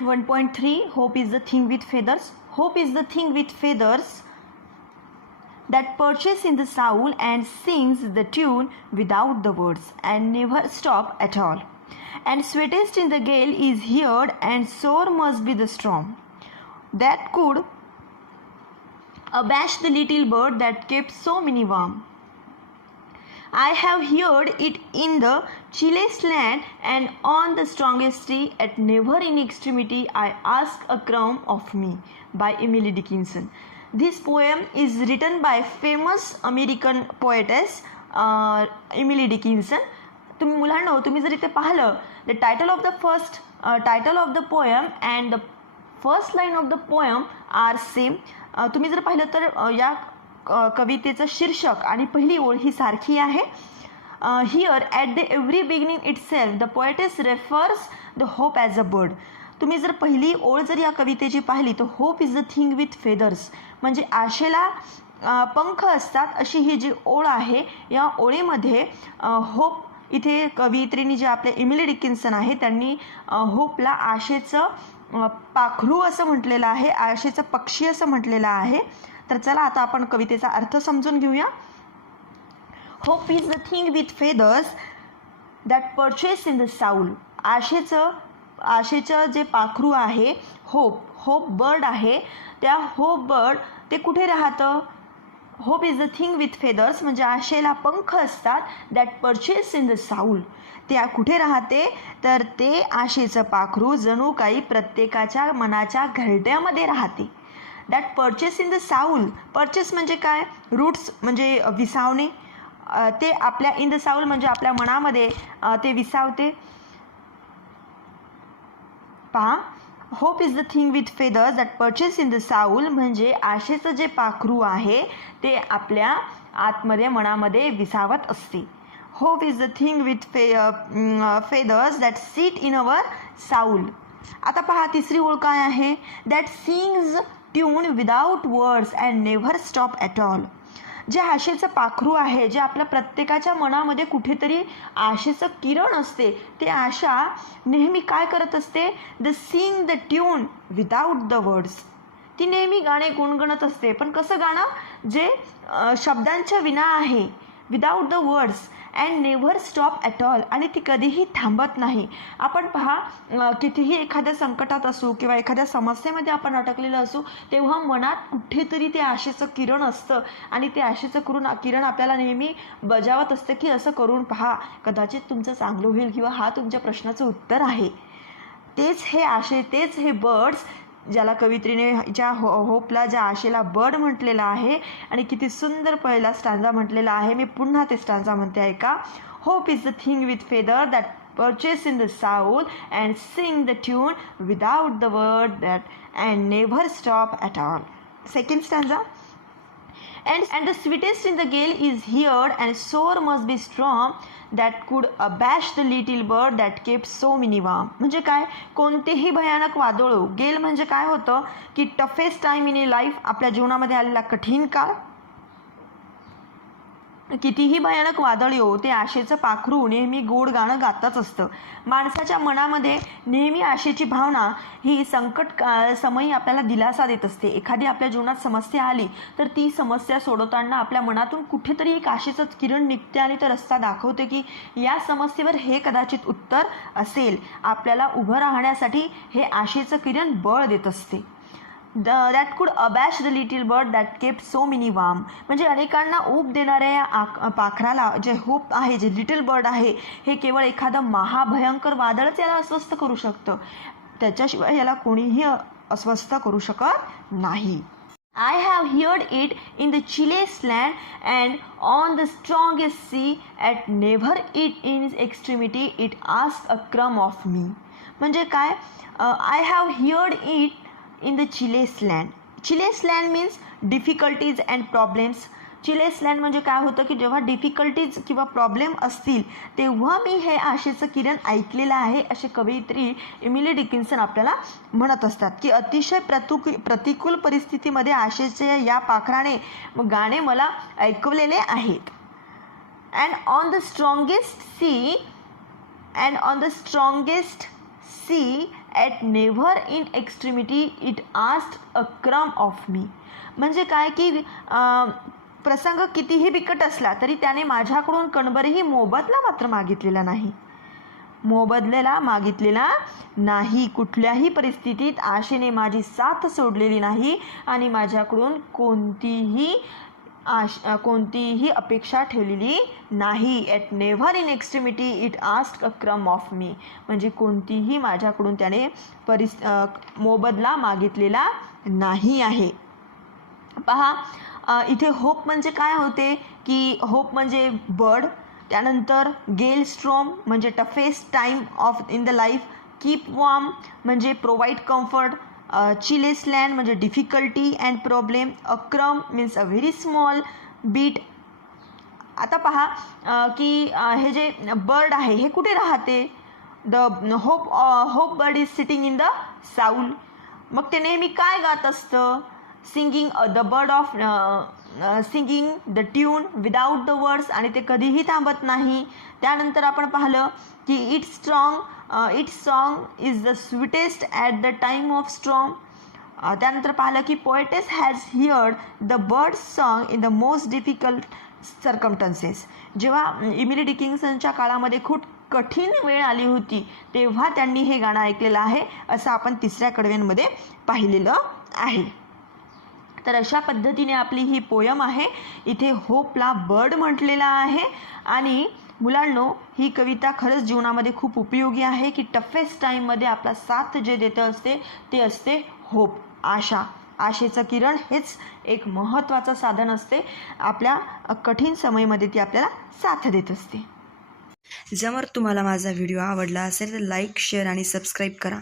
1.3 Hope is the thing with feathers. Hope is the thing with feathers that perches in the soul and sings the tune without the words and never stop at all. And sweetest in the gale is heard, and sore must be the storm that could abash the little bird that kept so many warm. I have heard it in the chillest land and on the strongest sea, at never in extremity I ask a crumb of me. By Emily Dickinson. This poem is written by famous American poetess Emily Dickinson. तुम्ही मुलांनो, तुम्ही जर इथे पाहिलं, the title of the poem and the first line of the poem are same. तुम्ही जर पाहिलं तर या कवितेचं शीर्षक आणि पहिली ओळ ही सारखी आहे. Here at the every beginning itself the poetess refers the hope as a bird. तुम्ही जर पहिली ओळ जर या कवितेची पाहिली तर hope is the thing with feathers म्हणजे आशेला पंख असतात अशी ही जी ओळ आहे. या ओळीमध्ये होप इथे कवयित्रीने जे आपले इमिली डिकिन्सन आहे त्यांनी होपला आशेचं पाखरू असं म्हटलेलं आहे, आशेचं पक्षी असं म्हटलेलं आहे. तर चला आता आपण कवितेचा अर्थ समजून घेऊया. Hope is the thing with feathers that perches in the साऊल. आशेचं जे पाखरू आहे होप बर्ड आहे. त्या होप बर्ड ते कुठे राहतं? Hope is the thing with feathers म्हणजे आशेला पंख असतात. दॅट परचेस इन द साऊल ते कुठे राहते? तर ते आशेचं पाखरू जणू काही प्रत्येकाच्या मनाच्या घरट्यामध्ये राहते. दॅट परचेस इन द साऊल. परचेस म्हणजे काय? रूट्स म्हणजे विसावणे. ते आपल्या इन द साऊल म्हणजे आपल्या मनामध्ये ते विसावते. पहा, hope is the thing with feathers that perches in the साऊल म्हणजे आशेचं जे पाखरू आहे ते आपल्या आतमध्ये मनामध्ये विसावत असते. Hope is the thing with feathers that seat in our साऊल. आता पहा तिसरी ओळ काय आहे? That sings tune without words and never stop at all. जे आशेचं पाखरू आहे, जे आपल्या प्रत्येकाच्या मनामध्ये कुठेतरी आशेचं किरण असते, ते आशा नेहमी काय करत असते? The sing the tune without the words. ती नेहमी गाणे गुणगणत असते. पण कसं गाणं? जे शब्दांच्या विना आहे, without the words and never stop at all. आणि ती कधीही थांबत नाही. आपण पहा, कितीही एखाद्या संकटात असू किंवा एखाद्या समस्येमध्ये आपण अटकलेलं असू तेव्हा मनात कुठेतरी ते आशेचं किरण असतं आणि ते आशेचं किरण आपल्याला नेहमी बजावत असतं की असं करून पहा, कदाचित तुमचं चांगलं होईल किंवा हा तुमच्या प्रश्नाचं उत्तर आहे. तेच हे आशे, तेच हे बर्ड्स ज्याला कवित्रीने ज्या होपला, ज्या आशेला बर्ड म्हटलेलं आहे. आणि किती सुंदर पहिला स्टांजा म्हटलेला आहे. मी पुन्हा ते स्टांजा म्हणते ऐका. Hope is the thing with feather that perches in the soul and sing the tune without the word that and never stop at all. Second stanza. And the sweetest in the gale is heard, and sore must be storm that could abash the little bird that kept so many warm. म्हणजे काय? कोणतेही भयानक वादळ. गेल म्हणजे काय होतं की toughest time in A life, आपल्या जीवनामध्ये आलेला कठीण काळ. कितीही भयानक वादळ येऊ, ते आशेचं पाखरू नेहमी गोड गाणं गातच असतं. माणसाच्या मनामध्ये नेहमी आशेची भावना ही संकट समयी आपल्याला दिलासा देत असते. एखादी आपल्या जीवनात समस्या आली तर ती समस्या सोडवताना आपल्या मनातून कुठेतरी एक आशेचं किरण निघते आणि तो रस्ता दाखवते की या समस्येवर हे कदाचित उत्तर असेल. आपल्याला उभं राहण्यासाठी हे आशेचं किरण बळ देत असते. That could abash the little bird that kept so many warm म्हणजे अनेकांना ऊब देणाऱ्या या पाखराला जे होप आहे, जे लिटिल बर्ड आहे, हे केवळ एखादं महाभयंकर वादळच याला अस्वस्थ करू शकतं. त्याच्याशिवाय याला कोणीही अस्वस्थ करू शकत नाही. I have heard it in the chillest land and on the strongest sea, at never it in extremity it asks a crumb of me. म्हणजे काय? I have heard it in the chillest land. Chillest land means difficulties and problems. Chillest land म्हणजे काय होतं की जेव्हा difficulties किंवा problem असतील तेव्हा मी हे आशेचं किरण ऐकलेलं आहे, असे कवयित्री एमिली डिकिन्सन आपल्याला म्हणत असतात की अतिशय प्रतिकूल परिस्थितीमध्ये आशेचे या पाखराने गाणे मला ऐकवलेले आहेत. And on the strongest sea at never in extremity it asked a crumb of मी. म्हणजे काय की प्रसंग कितीही बिकट असला तरी त्याने माझ्याकडून कणभरही मोबदला मात्र मागितलेला नाही. मोबदलेला मागितलेला नाही. कुठल्याही परिस्थितीत आशेने माझी साथ सोडलेली नाही आणि माझ्याकडून कोणतीही अपेक्षा ठेवलेली नाही. At never in extremity it asked a crumb of मी. म्हणजे कोणतीही माझ्याकडून त्याने मोबदला मागितलेला नाही आहे. पहा, इथे होप म्हणजे काय होते की होप म्हणजे बर्ड, त्यानंतर गेल स्ट्रॉम म्हणजे toughest time of in the life, keep warm म्हणजे प्रोव्हाइड कम्फर्ट, चिलेस लँड म्हणजे difficulty and problem, a crumb means a very small bit. आता पहा की हे जे बर्ड आहे हे कुठे राहते? The hope bird is sitting in the soul. मग ते नेहमी काय गात असतं? Singing the bird of singing the tune without the words, आणि ते कधीही थांबत नाही. त्यानंतर आपण पाहिलं की its song is the sweetest at the time of storm. त्यानंतर पाहिलं की poetess has heard the bird's song in the most difficult circumstances. जेव्हा इमिली डिकिन्सनच्या काळामध्ये खूप कठीण वेळ आली होती तेव्हा त्यांनी हे गाणं ऐकलेलं आहे, असं आपण तिसऱ्या कडव्यांमध्ये पाहिलेलं आहे. तर अशा पद्धतीने आपली ही पोयम आहे. इथे होपला बर्ड म्हटलेलं आहे. आणि मुलांनो, ही कविता खरंच जीवनामध्ये खूप उपयोगी आहे की टफेस्ट टाईममध्ये आपला साथ जे देतं असते ते असते होप, आशा. आशेचं किरण हेच एक महत्त्वाचं साधन असते. आपल्या कठीण समयमध्ये ती आपल्याला साथ देत असते. जर तुम्हाला माझा व्हिडिओ आवडला असेल तर लाईक, शेअर आणि सबस्क्राईब करा.